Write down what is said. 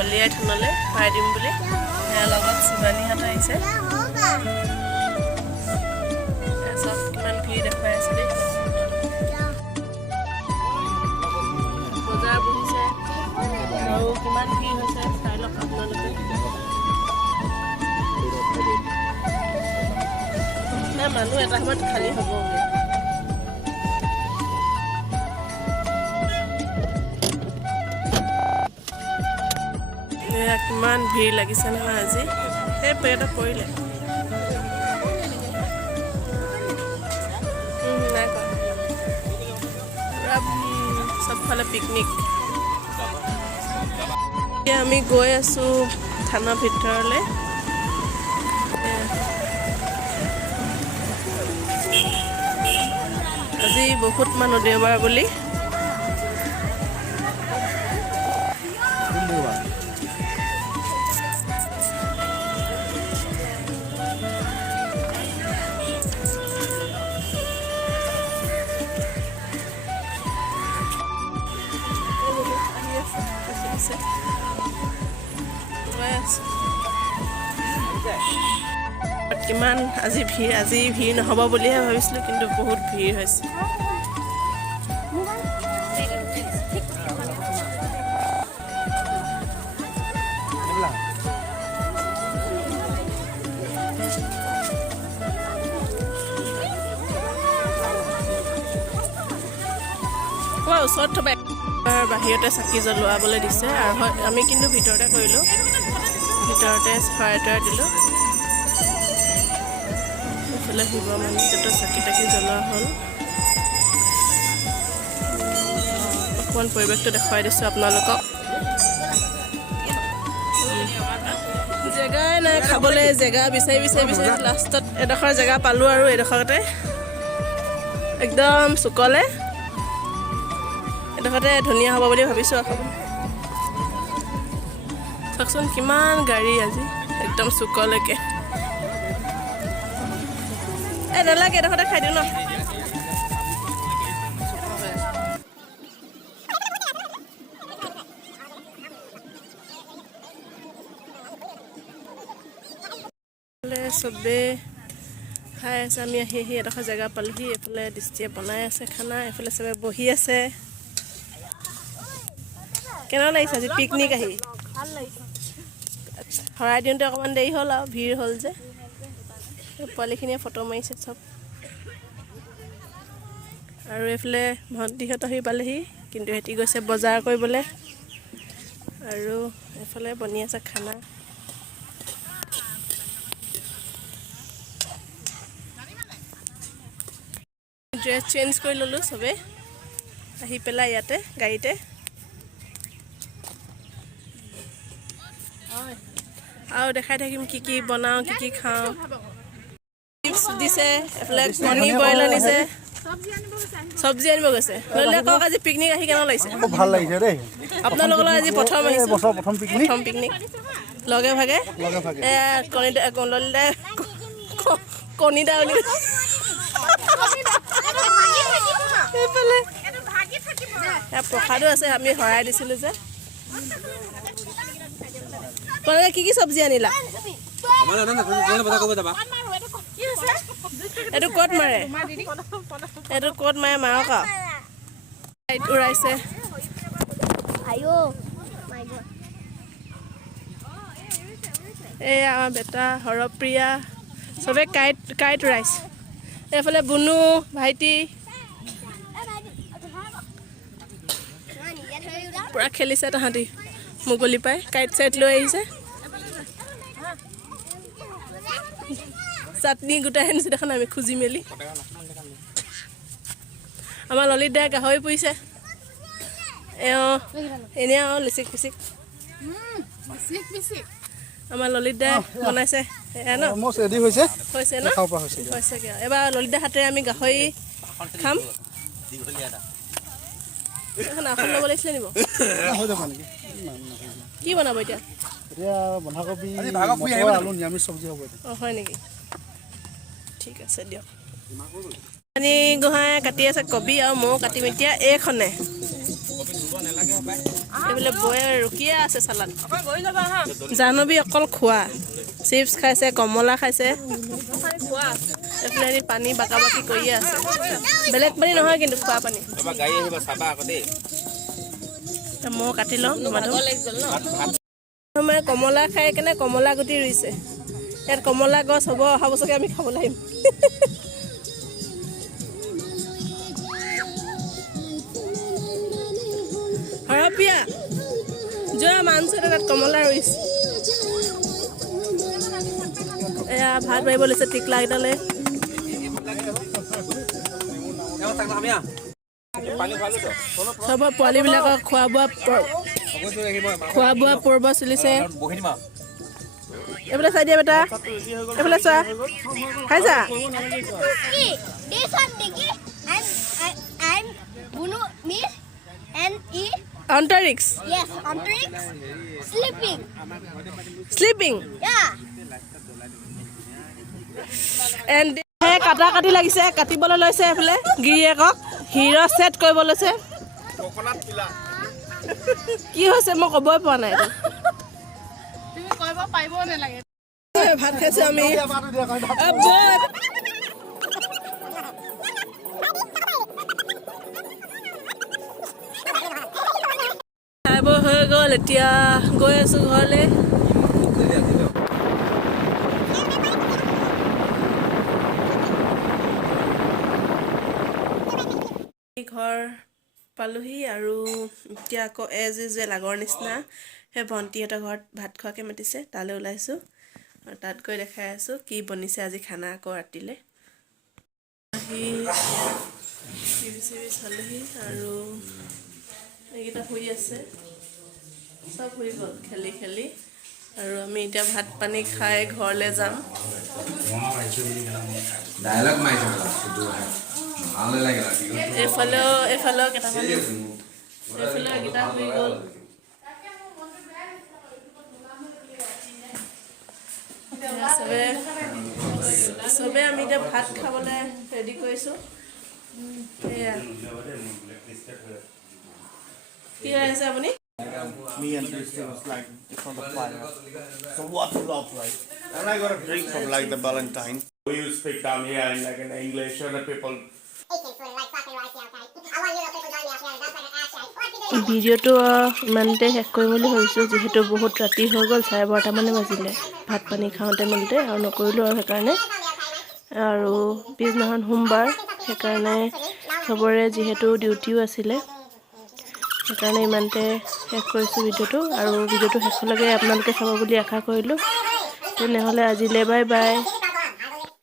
কলিয়াই থানলৈ ভৰাই দিম বুলি ইয়াৰ লগত শিৱানীহঁত আহিছে চব কিমান ভিৰ দেখুৱাই আছে দেই বজাৰ বহিছে আৰু কিমান ভিৰ হৈছে চাই লওক আপোনালোকে মানুহ এটা সময়ত খালী হ'বগৈ কিমান ভিৰ লাগিছে নহয় আজি এই পেটা পৰিলে নাই কোৱা পুৰা চবফালে পিকনিক এতিয়া আমি গৈ আছোঁ থানাৰ ভিতৰলৈ আজি বহুত মানুহ দেওবাৰ বুলি কিমান আজি ভিৰ নহ'ব বুলিহে ভাবিছিলোঁ কিন্তু বহুত ভিৰ হৈছে ওচৰত থবা বাহিৰতে চাকি জ্বলোৱাবলৈ দিছে আৰু আমি কিন্তু ভিতৰতে কৰিলোঁ ভিতৰতে শৰাই তৰাই দিলোঁ এইফালে শিৱ মন্দিৰতো চাকি তাকি জ্বলোৱা হ'ল অকণমান পৰিৱেশটো দেখুৱাই দিছোঁ আপোনালোকক জেগাই নাই খাবলৈ জেগা বিচাৰি লাষ্টত এডোখৰ জেগা পালোঁ আৰু এডোখৰতে একদম চুকলে এডোখৰতে ধুনীয়া হ'ব বুলি ভাবিছোঁ আকৌ চাওকচোন কিমান গাড়ী আজি একদম চুকলৈকে নালাগে এডোখৰতে খাই দিওঁ ন চবেই খাই আছে আমি আহি এডোখৰ জেগা পালোহি এইফালে দৃষ্টিয়ে বনাই আছে খানা এইফালে চবে বহি আছে কেনেকুৱা লাগিছে আজি পিকনিক আহি শৰাই দিওঁতে অকণমান দেৰি হ'ল আৰু ভিৰ হ'ল যে পোৱালিখিনিয়ে ফটো মাৰিছে চব আৰু এইফালে ভণ্টিহঁত আহি পালেহি কিন্তু সিহঁতি গৈছে বজাৰ কৰিবলৈ আৰু এইফালে বনি আছে খানা ড্ৰেছ চেঞ্জ কৰি ল'লোঁ চবেই আহি পেলাই ইয়াতে গাড়ীতে আৰু দেখাই থাকিম কি কি বনাওঁ কি কি খাওঁ চিপছ দিছে এইফালে কণী বইল আনিছে চব্জি আনিব গৈছে ল'লে কওক আজি পিকনিক আহি কেনে লাগিছে ভাল লাগিছে দেই আপোনালোকৰ আজি প্ৰথম আহিছে প্ৰথম পিকনিক লগে ভাগে কণীদা বুলি এইফালে প্ৰসাদো আছে আমি শৰাই দিছিলোঁ যে তোমালোকে কি চব্জি আনিলা এইটো ক'ত মাৰে মাৰক লাইট উৰাইছে এই আমাৰ বেটা হৰপ্ৰিয়া চবে কাইট উৰাইছে এইফালে বুনু ভাইটি পুৰা খেলিছে তাহাঁতি মুকলি পাই কাইট চাইট লৈ আহিছে চাটনি গোটাই আনিছোঁ দেখোন আমি খুজি মেলি আমাৰ ললিত দাই গাহৰি পুৰিছে এনেই আৰু লিচিক পিচিক আমাৰ ললিত দাই বনাইছে হৈছে ন হৈছেগৈ এবাৰ ললিত দাৰ হাতেৰে আমি গাহৰি খাম এখন আসন ল'ব লাগিছিলে নিব কি বনাব এতিয়া বন্ধাকবি আলু নিৰামিষ চব্জি হ'ব অঁ হয় নেকি ঠিক আছে দিয়ক পানী গোহাঁই কাটি আছে কবি আৰু ময়ো কাটিম এতিয়া এইখনে এইফালে বয়ে ৰখিয়ে আছে চালাড জাহ্নৱী অকল খোৱা চিপছ খাইছে কমলা খাইছে এইফালে পানী বাকা বাকি কৰিয়ে আছে বেলেগ পানী নহয় কিন্তু খোৱা পানী মই কাটি লওঁ মই কমলা খাই কেনে কমলা গুটি ৰুইছে ইয়াত কমলা গছ হ'ব অহা বছৰকে আমি খাবলৈ আহিম হৰপিয়া যোৱা মানছ তাত কমলা ৰুইছে এয়া ভাত বাঢ়িব লৈছে টিকলা কেইটালে চব পোৱালীবিলাকক খোৱা বোৱা পৰ্ব চলিছে এইফালে চাই দিয়া বেটা এইফালে চোৱা খাইছা অন্তৰিক্স sleeping and হে কাটা কাটি লাগিছে কাটিবলৈ লৈছে এইফালে গিৰিয়েকক হিৰো সেট কৰিব লৈছে কি হৈছে মই ক'বই পৰা নাই তুমি কৰিব পাৰিব নালাগে ভাত খাইছো আমি খাব হৈ গ'ল এতিয়া গৈ আছো ঘৰলৈ ঘৰ পালোহি আৰু এতিয়া আকৌ এজ ইউজুৱেল আগৰ নিচিনা সেই ভণ্টিহঁতৰ ঘৰত ভাত খোৱাকৈ মাতিছে তালৈ ওলাইছোঁ আৰু তাত গৈ দেখাই আছোঁ কি বনিছে আজি খানা আকৌ ৰাতিলৈ আহি টিভি চালোহি আৰু এইকেইটা শুই আছে চব শুই গ'ল খেলি খেলি আৰু আমি এতিয়া ভাত পানী খাই ঘৰলৈ যাম এইফালেও কেইটামান এইফালেও এইকেইটা শুই গ'ল চবে আমি এতিয়া ভাত খাবলৈ ৰেডি কৰিছোঁ এয়া কি আহিছে আপুনি Me and Christy was like in front of fire. So what love like? And I got a drink from like the Valentine. We you speak down here in like in English and the people ভিডিঅ'টো ইমানতে শেষ কৰিম বুলি ভাবিছোঁ যিহেতু বহুত ৰাতি হৈ গ'ল 12:30 বাজিলে ভাত পানী খাওঁতে মেলোঁতে আৰু নকৰিলোঁ আৰু সেইকাৰণে আৰু পিছদিনাখন সোমবাৰ সেইকাৰণে চবৰে যিহেতু ডিউটিও আছিলে সেইকাৰণে ইমানতে শেষ কৰিছোঁ ভিডিঅ'টো আৰু ভিডিঅ'টো শেষলৈকে আপোনালোকে চাব বুলি আশা কৰিলোঁ তেনেহ'লে আজিলৈ বাই বাই